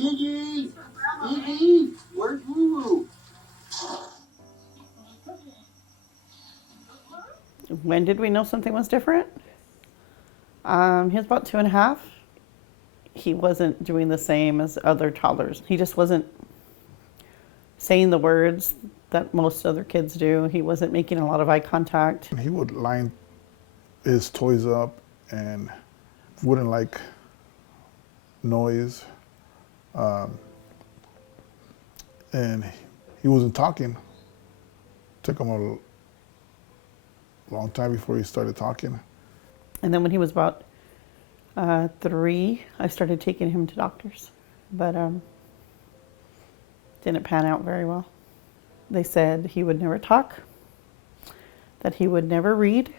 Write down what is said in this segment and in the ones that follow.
Giggy! Giggy! Where's Lulu? When did we know something was different? He was about 2.5. He wasn't doing the same as other toddlers. He just wasn't saying the words that most other kids do. He wasn't making a lot of eye contact. He would line his toys up and wouldn't like noise. And he wasn't talking. Took him a long time before he started talking. And then when he was about 3, I started taking him to doctors, but didn't pan out very well. They said he would never talk, that he would never read,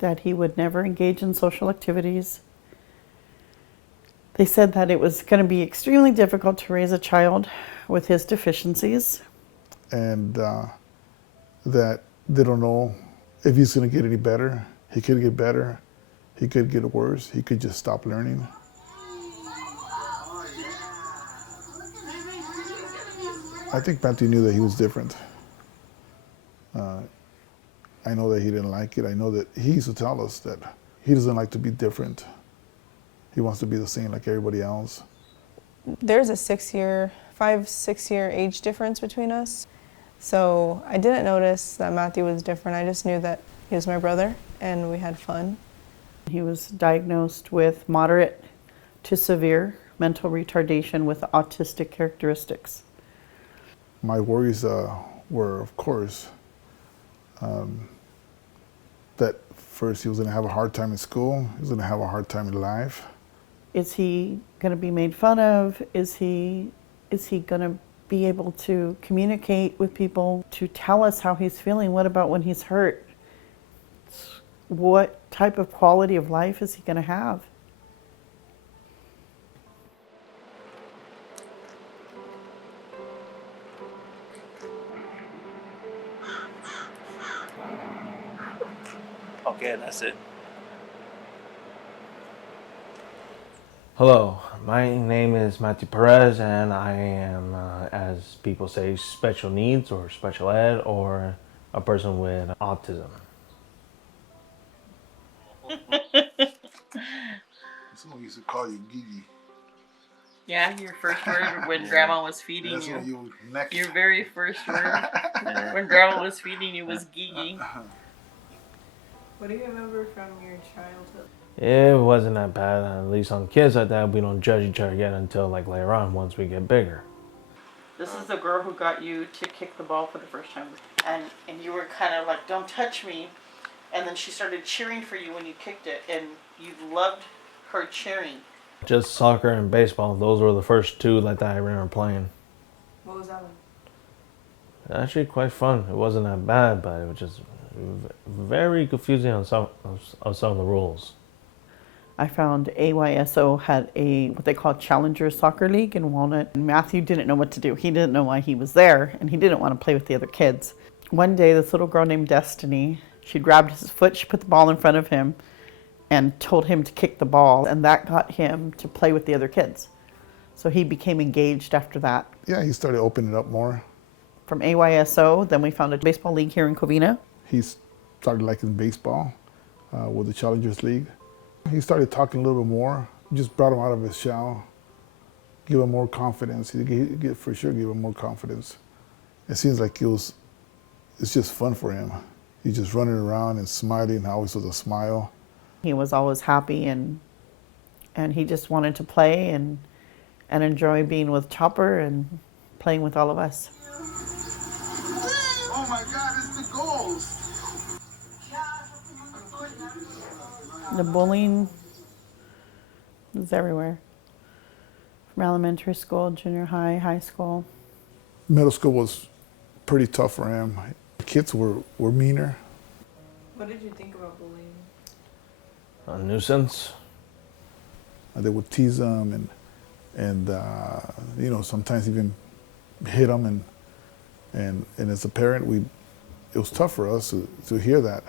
that he would never engage in social activities. They said that it was going to be extremely difficult to raise a child with his deficiencies. And that they don't know if he's going to get any better. He could get better. He could get worse. He could just stop learning. I think Matthew knew that he was different. I know that he didn't like it. I know that he used to tell us that he doesn't like to be different. He wants to be the same like everybody else. There's a 5-6 year age difference between us. So I didn't notice that Matthew was different. I just knew that he was my brother and we had fun. He was diagnosed with moderate to severe mental retardation with autistic characteristics. My worries were, of course, that first he was going to have a hard time in school. He was going to have a hard time in life. Is he going to be made fun of? Is he going to be able to communicate with people, to tell us how he's feeling? What about when he's hurt? What type of quality of life is he going to have? Okay, that's it. Hello, my name is Matthew Perez, and I am, as people say, special needs or special ed or a person with autism. Someone used to call you Giggy. Yeah, your first word when Grandma was feeding you. Your very first word when Grandma was feeding you was Giggy. What do you remember from your childhood? It wasn't that bad. At least on kids like that, we don't judge each other yet until like later on, once we get bigger. This is the girl who got you to kick the ball for the first time. And you were kind of like, don't touch me. And then she started cheering for you when you kicked it. And you loved her cheering. Just soccer and baseball. Those were the first two like that I remember playing. What was that one? Actually quite fun. It wasn't that bad, but it was just very confusing on some of the rules. I found AYSO had what they call Challenger Soccer League in Walnut. And Matthew didn't know what to do. He didn't know why he was there, and he didn't want to play with the other kids. One day, this little girl named Destiny, she grabbed his foot, she put the ball in front of him, and told him to kick the ball, and that got him to play with the other kids. So he became engaged after that. Yeah, he started opening up more. From AYSO, then we found a baseball league here in Covina. He started liking baseball with the Challengers League. He started talking a little bit more, just brought him out of his shell, give him more confidence. For sure give him more confidence. It seems like it's just fun for him. He's just running around and smiling, always with a smile. He was always happy, and he just wanted to play and enjoy being with Chopper and playing with all of us. Oh my God, it's the goals! The bullying was everywhere. From elementary school, junior high, high school. Middle school was pretty tough for him. The kids were meaner. What did you think about bullying? A nuisance. They would tease him and sometimes even hit him, and as a parent, it was tough for us to hear that.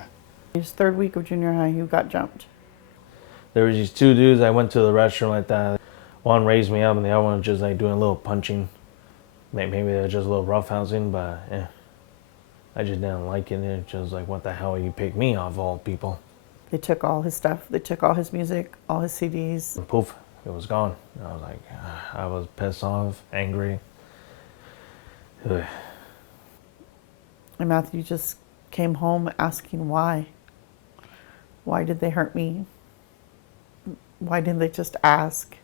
His third week of junior high, he got jumped. There was these two dudes. I went to the restroom like that. one raised me up and the other one was just like doing a little punching. Maybe they're just a little roughhousing, but I just didn't like it. It just like, what the hell, you picked me off all people. They took all his stuff. They took all his music, all his CDs. And poof, it was gone. I was like, I was pissed off, angry. Ugh. And Matthew just came home asking why. Why did they hurt me? Why didn't they just ask?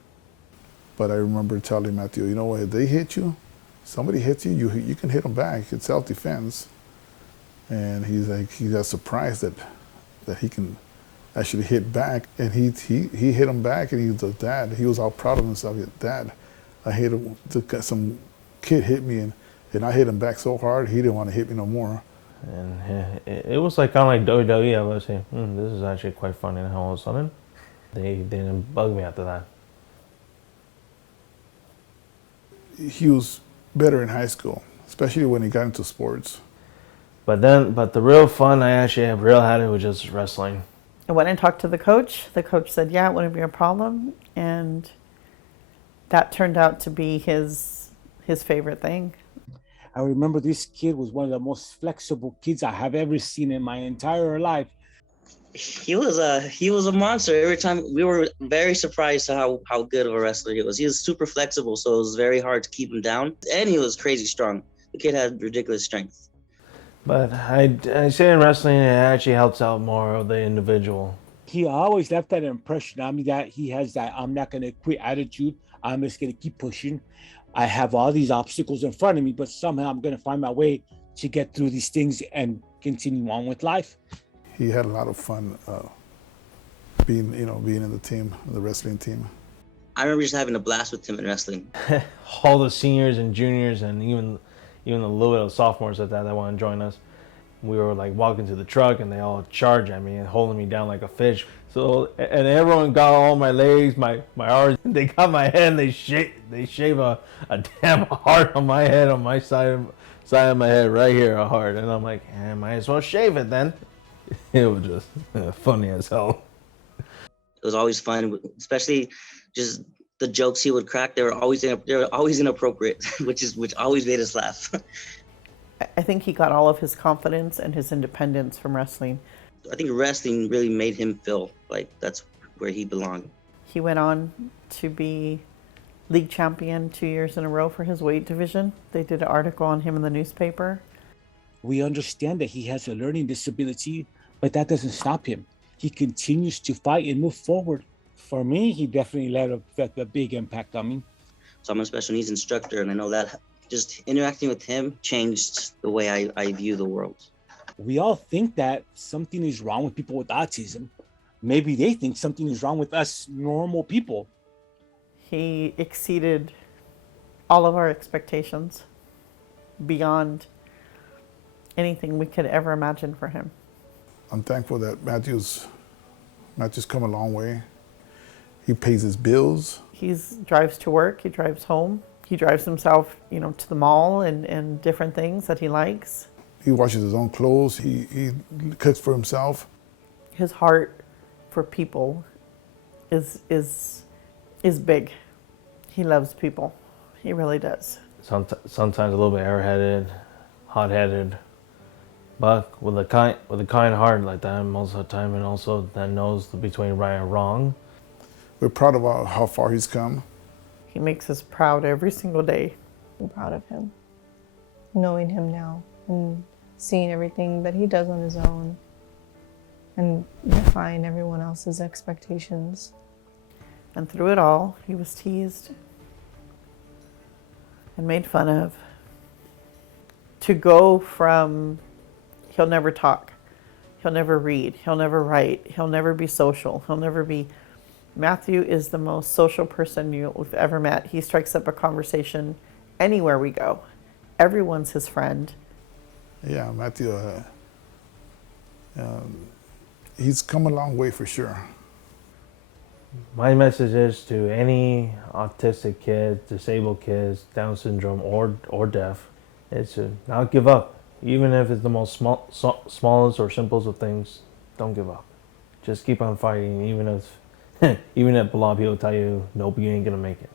But I remember telling Matthew, you know what, if they hit you, somebody hits you, you can hit them back. It's self-defense. And he's like, he got surprised that he can actually hit back. And he hit him back, and he was, Dad, he was all proud of himself. He said, Dad, I hit him, some kid hit me, and I hit him back so hard, he didn't want to hit me no more. And it was like kind of like WWE. I was saying, this is actually quite funny. And all of a sudden, they didn't bug me after that. He was better in high school, especially when he got into sports. But the real fun I actually had it was just wrestling. I went and talked to the coach. The coach said, yeah, it wouldn't be a problem. And that turned out to be his favorite thing. I remember this kid was one of the most flexible kids I have ever seen in my entire life. He was a monster. Every time we were very surprised to how good of a wrestler he was. He was super flexible, so it was very hard to keep him down. And he was crazy strong. The kid had ridiculous strength. But I say in wrestling, it actually helps out more of the individual. He always left that impression on me that he has that I'm not going to quit attitude. I'm just going to keep pushing. I have all these obstacles in front of me, but somehow I'm going to find my way to get through these things and continue on with life. He had a lot of fun being in the team, the wrestling team. I remember just having a blast with him in wrestling. All the seniors and juniors and even a little bit of sophomores that want to join us. We were like walking to the truck and they all charge at me and holding me down like a fish. So, and everyone got all my legs, my arms. They got my head and they shave a damn heart on my head, on my side of my head right here, a heart. And I'm like, might as well shave it then. It was just funny as hell. It was always fun, especially just the jokes he would crack. They were always inappropriate, which always made us laugh. I think he got all of his confidence and his independence from wrestling. I think wrestling really made him feel like that's where he belonged. He went on to be league champion 2 years in a row for his weight division. They did an article on him in the newspaper. We understand that he has a learning disability, but that doesn't stop him. He continues to fight and move forward. For me, he definitely left a big impact on me. So I'm a special needs instructor, and I know that just interacting with him changed the way I view the world. We all think that something is wrong with people with autism. Maybe they think something is wrong with us normal people. He exceeded all of our expectations beyond anything we could ever imagine for him. I'm thankful that Matthew's come a long way. He pays his bills. He drives to work, he drives home. He drives himself, to the mall and different things that he likes. He washes his own clothes. He cooks for himself. His heart for people is big. He loves people. He really does. Sometimes a little bit airheaded, hot-headed, but with a kind heart like that most of the time, and also that knows between right and wrong. We're proud of how far he's come. He makes us proud every single day. I'm proud of him, knowing him now and seeing everything that he does on his own and defying everyone else's expectations. And through it all, he was teased and made fun of. To go from he'll never talk, he'll never read, he'll never write, he'll never be social, he'll never be... Matthew is the most social person you've ever met. He strikes up a conversation anywhere we go. Everyone's his friend. Yeah, Matthew, he's come a long way for sure. My message is to any autistic kids, disabled kids, Down syndrome or deaf, is to not give up. Even if it's the most smallest or simplest of things, don't give up. Just keep on fighting, even if a lot of people tell you, nope, you ain't gonna make it.